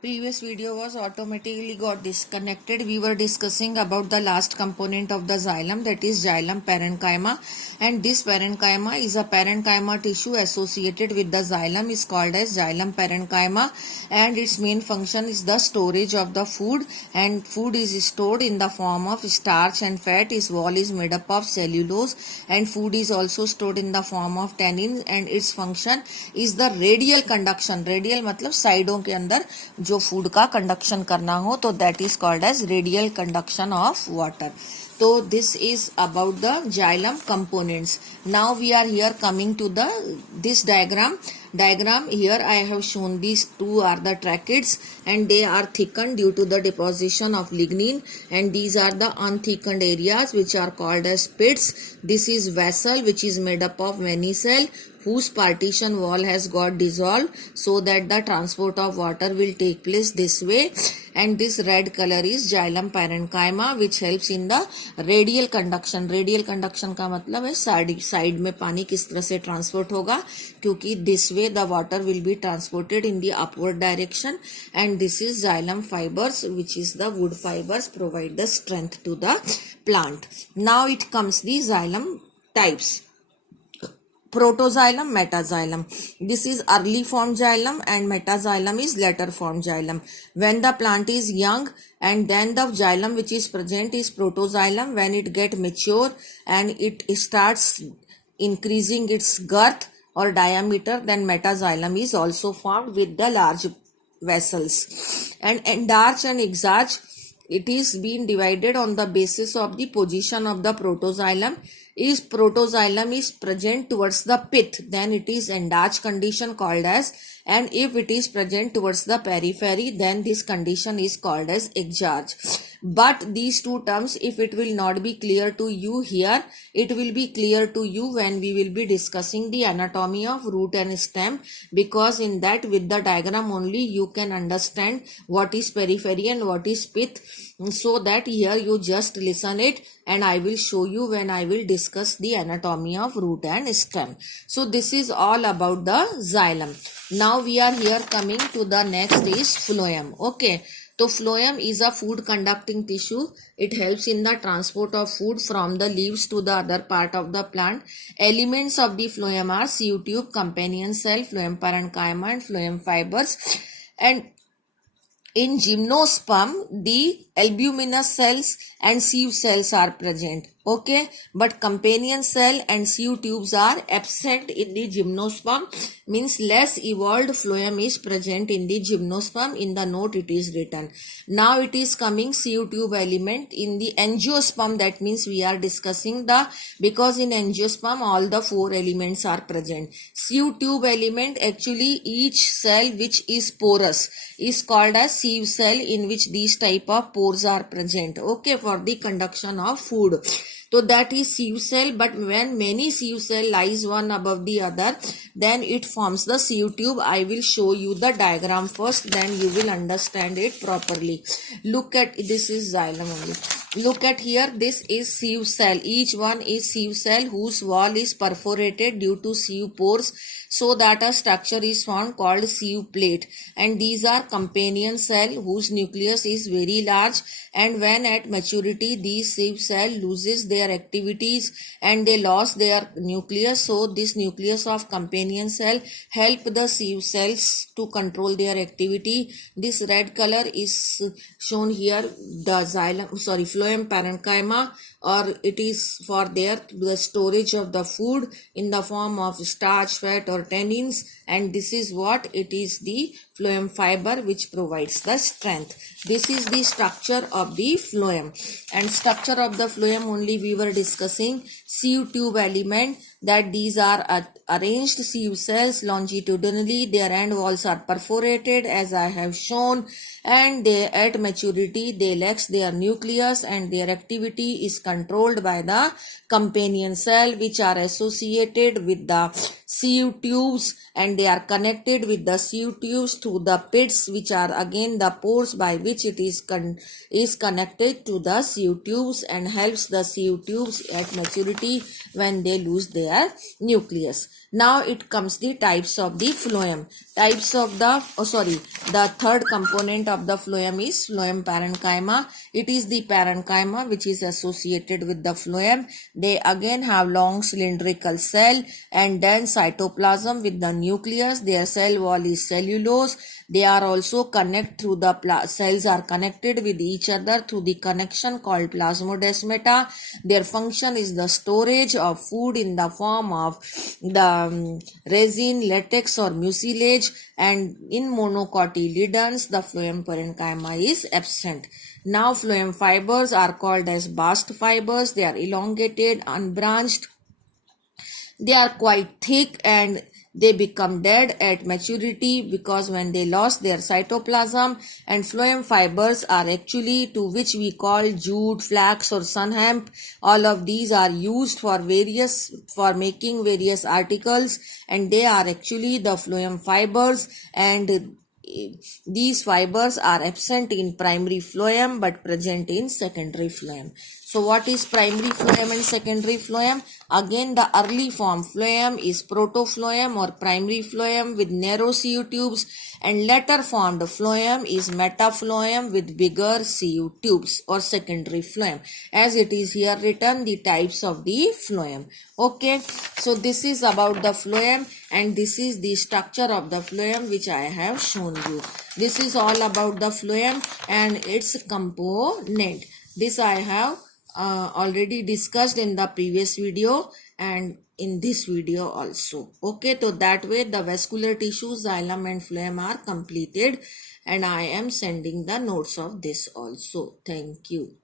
Previous video was automatically got disconnected. We were discussing about the last component of the xylem, that is xylem parenchyma, and this parenchyma is a parenchyma tissue associated with the xylem is called as xylem parenchyma, and its main function is the storage of the food, and food is stored in the form of starch and fat. Its wall is made up of cellulose, and food is also stored in the form of tannin, and its function is the radial conduction. Radial मतलब साइडों के अंदर जो food का conduction करना हो, तो that is called as radial conduction of water. तो this is about the xylem components. Now we are here coming to the this diagram. Here I have shown these two are the tracheids, and they are thickened due to the deposition of lignin, and these are the unthickened areas which are called as pits. This is vessel which is made up of many cell whose partition wall has got dissolved, so that the transport of water will take place this way. And this red color is xylem parenchyma which helps in the radial conduction. Radial conduction का मतलब है side में पानी किस तरह से transport होगा, क्योंकि this way the water will be transported in the upward direction. And this is xylem fibers, which is the wood fibers provide the strength to the plant. Now it comes the xylem types. Protoxylem, metaxylem. This is early form xylem, and metaxylem is later form xylem. When the plant is young, and then the xylem which is present is protoxylem. When it get mature and it starts increasing its girth or diameter, then metaxylem is also formed with the large vessels. And endarch and exarch, it is being divided on the basis of the position of the protoxylem. If protoxylem is present towards the pith, then it is endarch condition called as, and if it is present towards the periphery, then this condition is called as exarch. But these two terms, if it will not be clear to you here, it will be clear to you when we will be discussing the anatomy of root and stem, because in that with the diagram only you can understand what is periphery and what is pith. So that here you just listen it, and I will show you when I will discuss the anatomy of root and stem. So this is all about the xylem. Now we are here coming to the next is phloem. Okay. So phloem is a food conducting tissue. It helps in the transport of food from the leaves to the other part of the plant. Elements of the phloem are sieve tube, companion cell, phloem parenchyma, and phloem fibers. And in gymnosperm, the albuminous cells and sieve cells are present. Okay, but companion cell and sieve tubes are absent in the gymnosperm, means less evolved phloem is present in the gymnosperm. In the note it is written. Now it is coming sieve tube element in the angiosperm. That means we are discussing the, because in angiosperm all the four elements are present. Sieve tube element, actually each cell which is porous is called as sieve cell, in which these type of pores are present. Okay, for the conduction of food. So that is sieve cell, but when many sieve cell lies one above the other, then it forms the sieve tube. I will show you the diagram first, then you will understand it properly. Look at, this is xylem only. Look at here, this is sieve cell. Each one is sieve cell whose wall is perforated due to sieve pores, so that a structure is formed called sieve plate. And these are companion cell whose nucleus is very large, and when at maturity these sieve cell loses their activities and they lost their nucleus. So this nucleus of companion cell help the sieve cells to control their activity. This red color is shown here, the phloem parenchyma, or it is for the storage of the food in the form of starch, fat or tannins, and this is what it is, the phloem fiber which provides the strength. This is the structure of the phloem, and structure of the phloem only we were discussing. Sieve tube element, that these are arranged sieve cells longitudinally, their end walls are perforated as I have shown, and they at maturity they lack their nucleus and their activity is controlled by the companion cell which are associated with the sieve tubes, and they are connected with the sieve tubes through the pits, which are again the pores by which it is connected to the sieve tubes and helps the sieve tubes at maturity cavity when they lose their nucleus. Now it comes the types of the phloem. Types of the, the third component of the phloem is phloem parenchyma. It is the parenchyma which is associated with the phloem. They again have long cylindrical cell and dense cytoplasm with the nucleus. Their cell wall is cellulose. They are also connect through the cells are connected with each other through the connection called plasmodesmata. Their function is the storage of food in the form of the resin, latex or mucilage, and in monocotyledons the phloem parenchyma is absent. Now phloem fibers are called as bast fibers. They are elongated, unbranched. They are quite thick and they become dead at maturity because when they lost their cytoplasm. And phloem fibers are actually to which we call jute, flax or sun hemp. All of these are used for making various articles, and they are actually the phloem fibers, and these fibers are absent in primary phloem but present in secondary phloem. So what is primary phloem and secondary phloem? Again, the early form phloem is protophloem or primary phloem with narrow CU tubes, and later formed phloem is metaphloem with bigger CU tubes or secondary phloem. As it is here written, the types of the phloem. Okay, so this is about the phloem, and this is the structure of the phloem which I have shown you. This is all about the phloem and its component. This I have already discussed in the previous video and in this video also. Okay, so that way the vascular tissues, xylem and phloem are completed, and I am sending the notes of this also. Thank you.